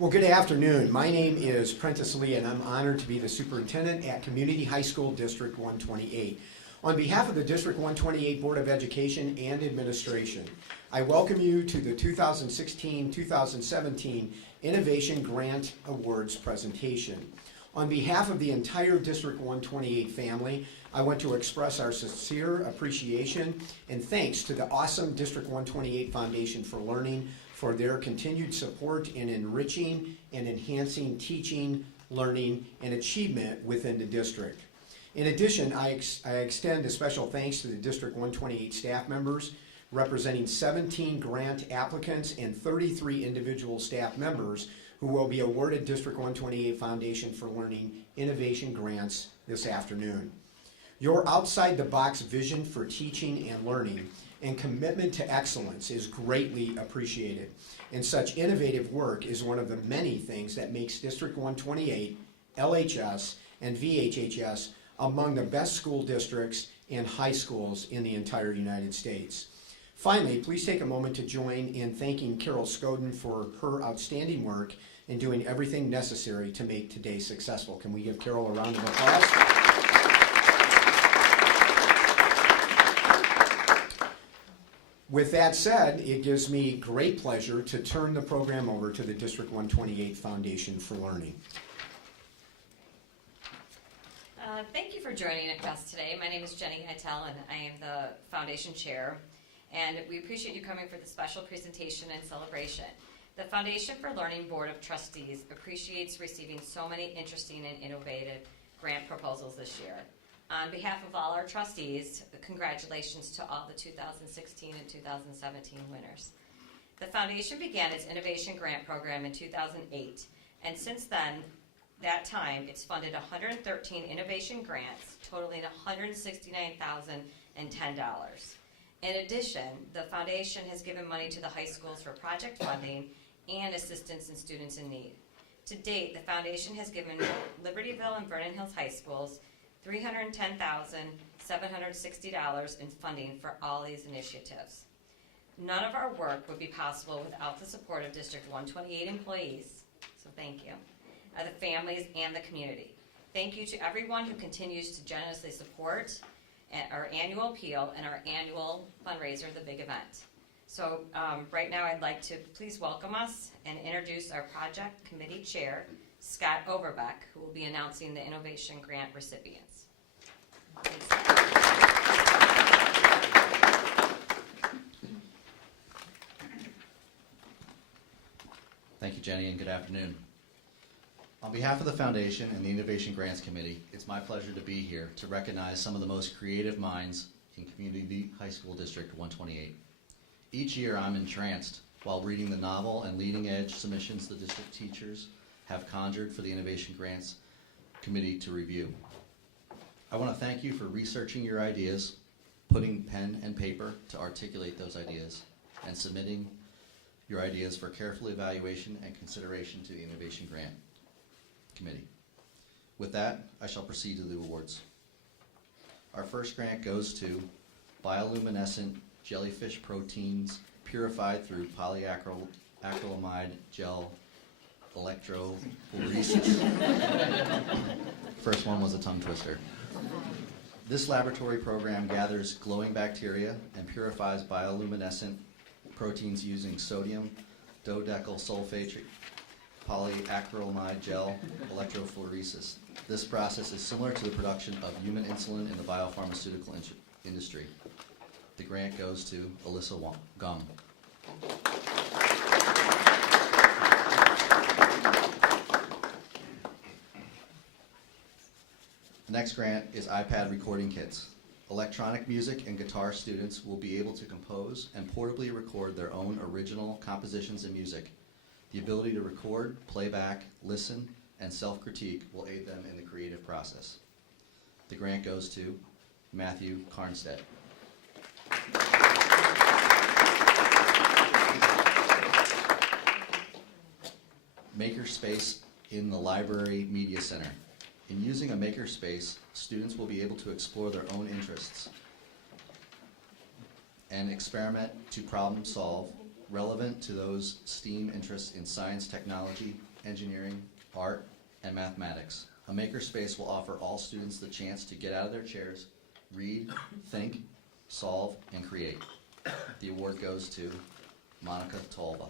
Well, good afternoon. My name is Prentice Lee, and I'm honored to be the superintendent at Community High School District 128. On behalf of the District 128 Board of Education and Administration, I welcome you to the 2016-2017 Innovation Grant Awards presentation. On behalf of the entire District 128 family, I want to express our sincere appreciation and thanks to the awesome District 128 Foundation for Learning for their continued support in enriching and enhancing teaching, learning, and achievement within the district. In addition, I extend a special thanks to the District 128 staff members representing 17 grant applicants and 33 individual staff members who will be awarded District 128 Foundation for Learning Innovation Grants this afternoon. Your outside-the-box vision for teaching and learning and commitment to excellence is greatly appreciated. And such innovative work is one of the many things that makes District 128, LHS, and VHHS among the best school districts and high schools in the entire United States. Finally, please take a moment to join in thanking Carol Scoden for her outstanding work in doing everything necessary to make today successful. Can we give Carol a round of applause? With that said, it gives me great pleasure to turn the program over to the District 128 Foundation for Learning. Thank you for joining us today. My name is Jenny Hytel, and I am the Foundation Chair. And we appreciate you coming for the special presentation and celebration. The Foundation for Learning Board of Trustees appreciates receiving so many interesting and innovative grant proposals this year. On behalf of all our trustees, congratulations to all the 2016 and 2017 winners. The Foundation began its Innovation Grant Program in 2008, and since then, that time, it's funded 113 innovation grants totaling $169,010. In addition, the Foundation has given money to the high schools for project funding and assistance in students in need. To date, the Foundation has given Libertyville and Vernon Hills High Schools $310,760 in funding for all these initiatives. None of our work would be possible without the support of District 128 employees, so thank you, the families, and the community. Thank you to everyone who continues to generously support our annual appeal and our annual fundraiser, The Big Event. So right now I'd like to please welcome us and introduce our project committee chair, Scott Overbeck, who will be announcing the innovation grant recipients. Thank you, Jenny, and good afternoon. On behalf of the Foundation and the Innovation Grants Committee, it's my pleasure to be here to recognize some of the most creative minds in Community High School District 128. Each year I'm entranced while reading the novel and leading-edge submissions the district teachers have conjured for the Innovation Grants Committee to review. I want to thank you for researching your ideas, putting pen and paper to articulate those ideas, and submitting your ideas for careful evaluation and consideration to the Innovation Grant Committee. With that, I shall proceed to the awards. Our first grant goes to bioluminescent jellyfish proteins purified through polyacrylamide gel electrophoresis. First one was a tongue twister. This laboratory program gathers glowing bacteria and purifies bioluminescent proteins using sodium dodecyl sulfate polyacrylamide gel electrophoresis. This process is similar to the production of human insulin in the biopharmaceutical industry. The grant goes to Alyssa Gum. The next grant is iPad recording kits. Electronic music and guitar students will be able to compose and portably record their own original compositions and music. The ability to record, play back, listen, and self-critique will aid them in the creative process. The grant goes to Matthew Carnstedt. Makerspace in the Library Media Center. In using a makerspace, students will be able to explore their own interests and experiment to problem solve relevant to those STEAM interests in science, technology, engineering, art, and mathematics. A makerspace will offer all students the chance to get out of their chairs, read, think, solve, and create. The award goes to Monica Tolba.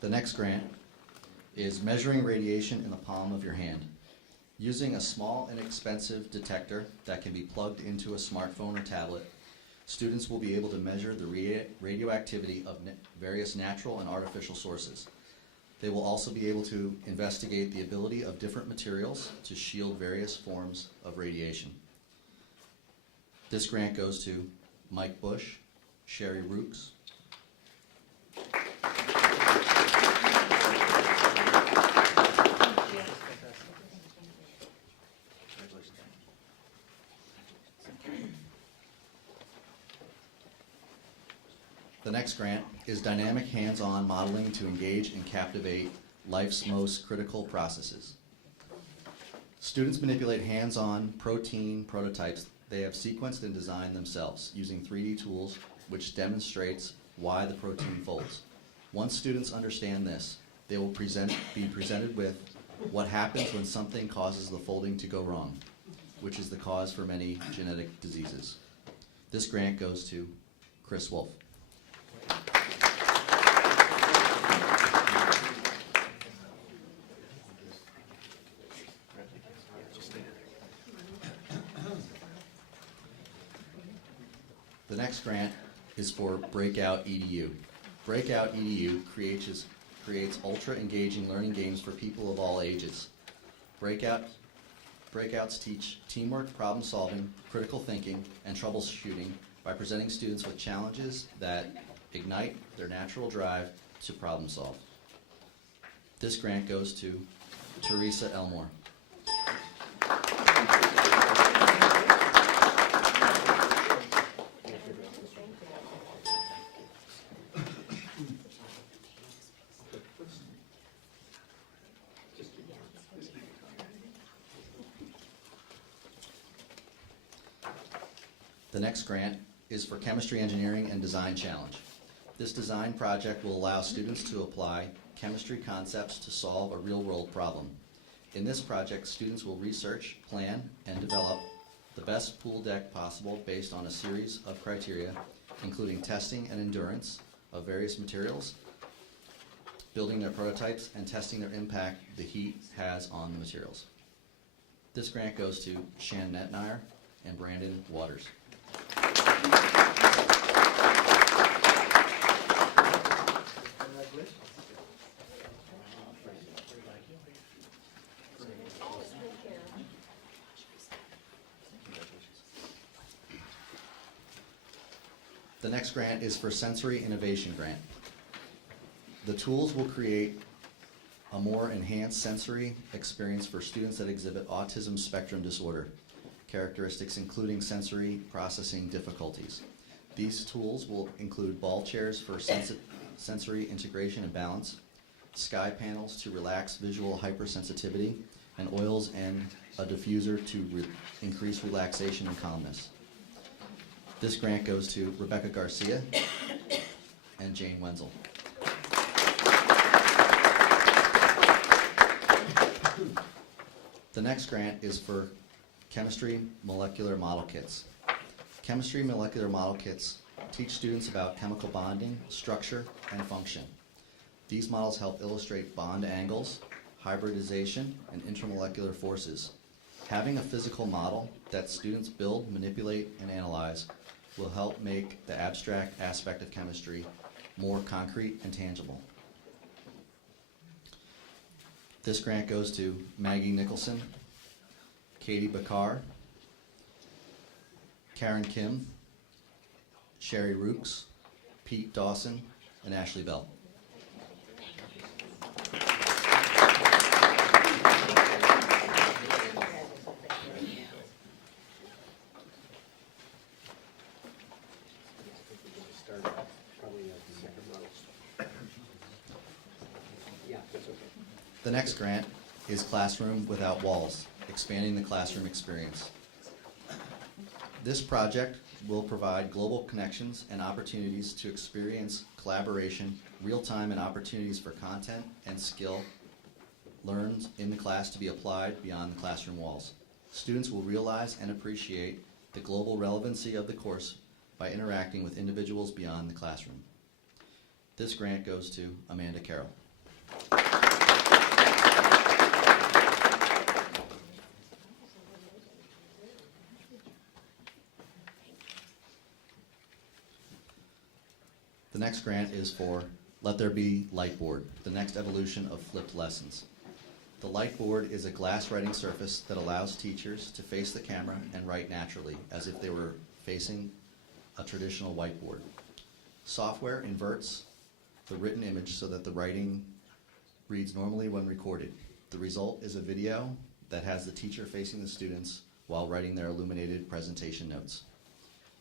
The next grant is Measuring Radiation in the Palm of Your Hand. Using a small, inexpensive detector that can be plugged into a smartphone or tablet, students will be able to measure the radioactivity of various natural and artificial sources. They will also be able to investigate the ability of different materials to shield various forms of radiation. This grant goes to Mike Bush, Sherry Rooks, The next grant is Dynamic Hands-On Modeling to Engage and Captivate Life's Most Critical Processes. Students manipulate hands-on protein prototypes they have sequenced and designed themselves using 3D tools, which demonstrates why the protein folds. Once students understand this, they will be presented with what happens when something causes the folding to go wrong, which is the cause for many genetic diseases. This grant goes to Chris Wolf. The next grant is for Breakout EDU. Breakout EDU creates ultra-engaging learning games for people of all ages. Breakouts teach teamwork, problem-solving, critical thinking, and troubleshooting by presenting students with challenges that ignite their natural drive to problem solve. This grant goes to Teresa Elmore. The next grant is for Chemistry, Engineering, and Design Challenge. This design project will allow students to apply chemistry concepts to solve a real-world problem. In this project, students will research, plan, and develop the best pool deck possible based on a series of criteria, including testing and endurance of various materials, building their prototypes, and testing their impact the heat has on the materials. This grant goes to Shan Netnire and Brandon Waters. The next grant is for Sensory Innovation Grant. The tools will create a more enhanced sensory experience for students that exhibit autism spectrum disorder characteristics, including sensory processing difficulties. These tools will include ball chairs for sensory integration and balance, sky panels to relax visual hypersensitivity, and oils and a diffuser to increase relaxation and calmness. This grant goes to Rebecca Garcia and Jane Wenzel. The next grant is for Chemistry Molecular Model Kits. Chemistry Molecular Model Kits teach students about chemical bonding, structure, and function. These models help illustrate bond angles, hybridization, and intermolecular forces. Having a physical model that students build, manipulate, and analyze will help make the abstract aspect of chemistry more concrete and tangible. This grant goes to Maggie Nicholson, Katie Bakar, Karen Kim, Sherry Rooks, Pete Dawson, and Ashley Bell. The next grant is Classroom Without Walls, expanding the classroom experience. This project will provide global connections and opportunities to experience collaboration, real-time, and opportunities for content and skill learned in the class to be applied beyond the classroom walls. Students will realize and appreciate the global relevancy of the course by interacting with individuals beyond the classroom. This grant goes to Amanda Carroll. The next grant is for Let There Be Lightboard, the next evolution of flipped lessons. The Lightboard is a glass writing surface that allows teachers to face the camera and write naturally, as if they were facing a traditional whiteboard. Software inverts the written image so that the writing reads normally when recorded. The result is a video that has the teacher facing the students while writing their illuminated presentation notes.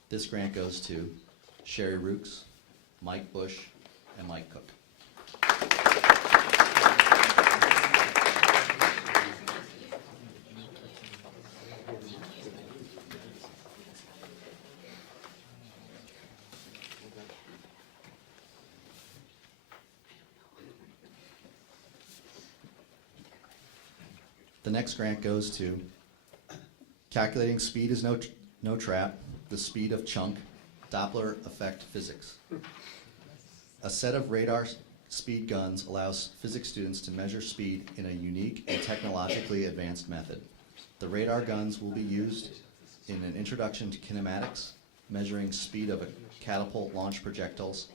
This grant goes to Sherry Rooks, Mike Bush, and Mike Cook. The next grant goes to Calculating Speed is No Trap, the Speed of Chunk, Doppler Effect Physics. A set of radar speed guns allows physics students to measure speed in a unique and technologically advanced method. The radar guns will be used in an introduction to kinematics, measuring speed of a catapult launch projectiles,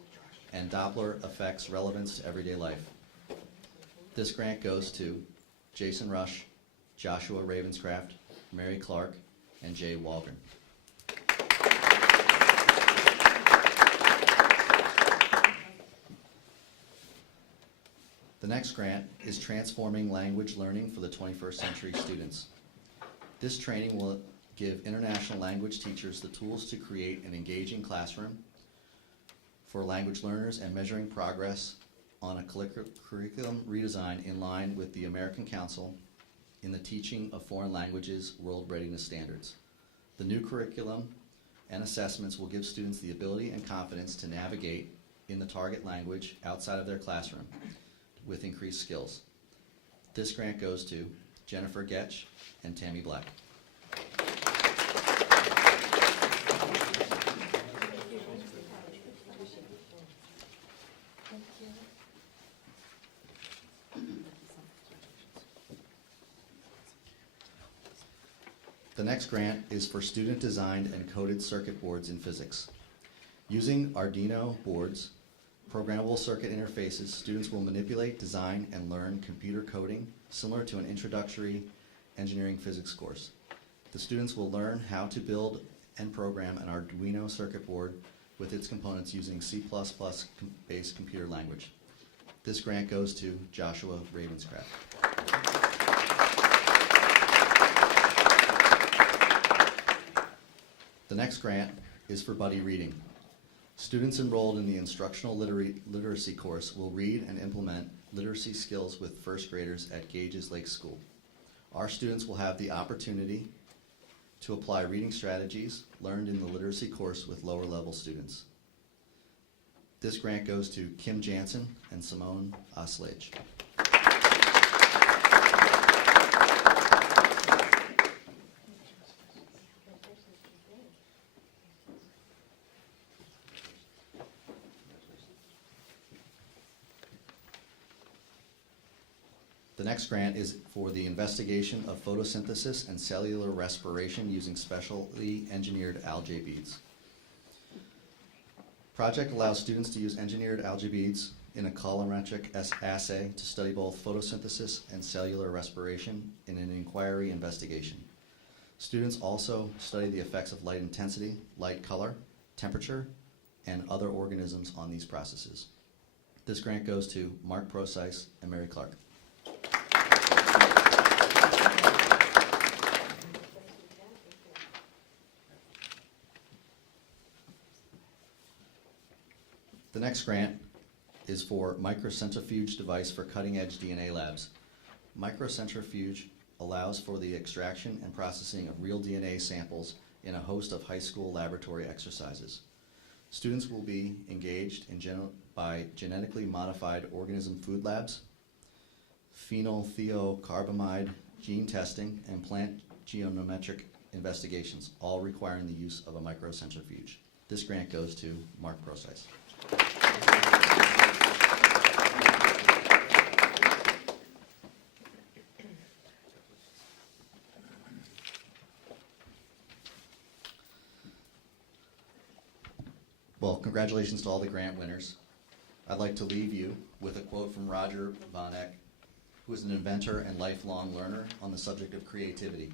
and Doppler effects relevance to everyday life. This grant goes to Jason Rush, Joshua Ravenscraft, Mary Clark, and Jay Walgren. The next grant is Transforming Language Learning for the 21st Century Students. This training will give international language teachers the tools to create an engaging classroom for language learners and measuring progress on a curriculum redesign in line with the American Council in the Teaching of Foreign Languages World Readiness Standards. The new curriculum and assessments will give students the ability and confidence to navigate in the target language outside of their classroom with increased skills. This grant goes to Jennifer Getch and Tammy Black. The next grant is for student-designed and coded circuit boards in physics. Using Arduino boards, programmable circuit interfaces, students will manipulate, design, and learn computer coding similar to an introductory engineering physics course. The students will learn how to build and program an Arduino circuit board with its components using C++-based computer language. This grant goes to Joshua Ravenscraft. The next grant is for buddy reading. Students enrolled in the instructional literacy course will read and implement literacy skills with first graders at Gages Lake School. Our students will have the opportunity to apply reading strategies learned in the literacy course with lower level students. This grant goes to Kim Jansen and Simone Oslage. The next grant is for the investigation of photosynthesis and cellular respiration using specially engineered algae beads. Project allows students to use engineered algae beads in a colorimetric assay to study both photosynthesis and cellular respiration in an inquiry investigation. Students also study the effects of light intensity, light color, temperature, and other organisms on these processes. This grant goes to Mark Procyse and Mary Clark. The next grant is for microcentrifuge device for cutting-edge DNA labs. Microcentrifuge allows for the extraction and processing of real DNA samples in a host of high school laboratory exercises. Students will be engaged by genetically modified organism food labs, phenylthiocarbamide gene testing, and plant geometric investigations, all requiring the use of a microcentrifuge. This grant goes to Mark Procyse. Well, congratulations to all the grant winners. I'd like to leave you with a quote from Roger Von Eck, who is an inventor and lifelong learner on the subject of creativity.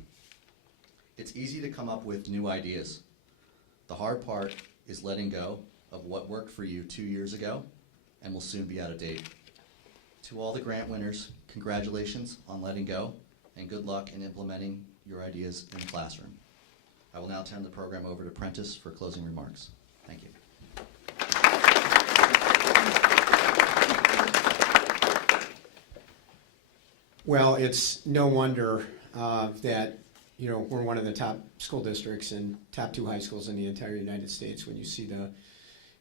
It's easy to come up with new ideas. The hard part is letting go of what worked for you 2 years ago and will soon be out of date. To all the grant winners, congratulations on letting go and good luck in implementing your ideas in the classroom. I will now turn the program over to Prentice for closing remarks. Thank you. Well, it's no wonder that we're one of the top school districts and top 2 high schools in the entire United States when you see the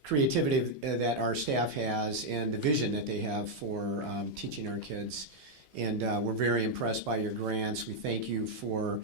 creativity that our staff has and the vision that they have for teaching our kids. And we're very impressed by your grants. We thank you for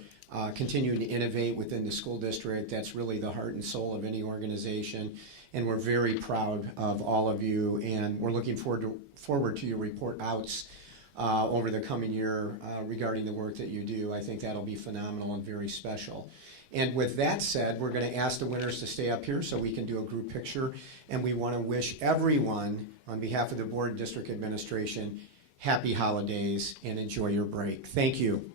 continuing to innovate within the school district. That's really the heart and soul of any organization. And we're very proud of all of you, and we're looking forward to your report outs over the coming year regarding the work that you do. I think that'll be phenomenal and very special. And with that said, we're going to ask the winners to stay up here so we can do a group picture. And we want to wish everyone, on behalf of the Board and District Administration, happy holidays and enjoy your break. Thank you.